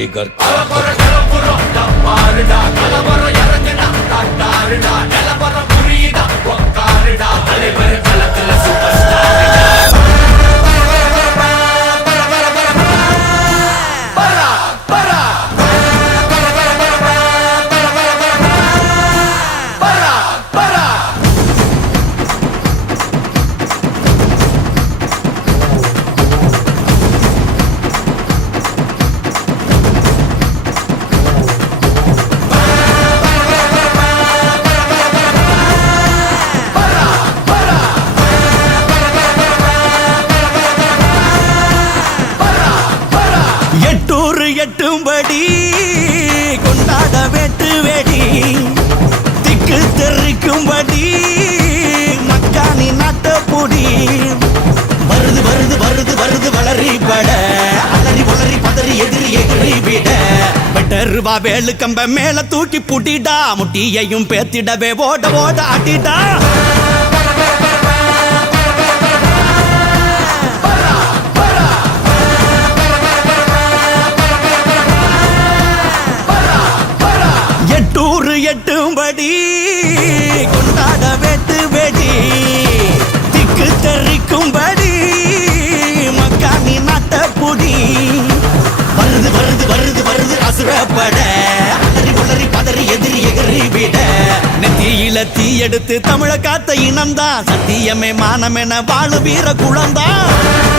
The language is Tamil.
టైగర్. కలబర కలబర కలబర ఎరగన డాక్టారుడా எட்டும்படி கொண்டாட வெட்டு வெடி திக்கு தெரிக்கும்படி மக்கானி நாட்ட வருது வருது வருது வருது வளரி பட அலறி வளரி பதறி எதிரி எதிரி விட. ரூபா வேலு கம்ப மேல தூக்கி புட்டிடா முட்டியையும் பேத்திடவே ஓட ஓட அடிடா எட்டூர் எட்டும்படி கொண்டாட வெட்டு வெடி திக்கு தெரிக்கும்படி மக்காணி நாட்ட புடி. வருது வருது வருது வருது அசுரப்பட. அலறி உளறி பதறி எதிரி எகறி விட. நெத்தியில தீ எடுத்து தமிழ காத்த இனம்தான் சத்தியமே மானமென வாழு வீர குளம்தான்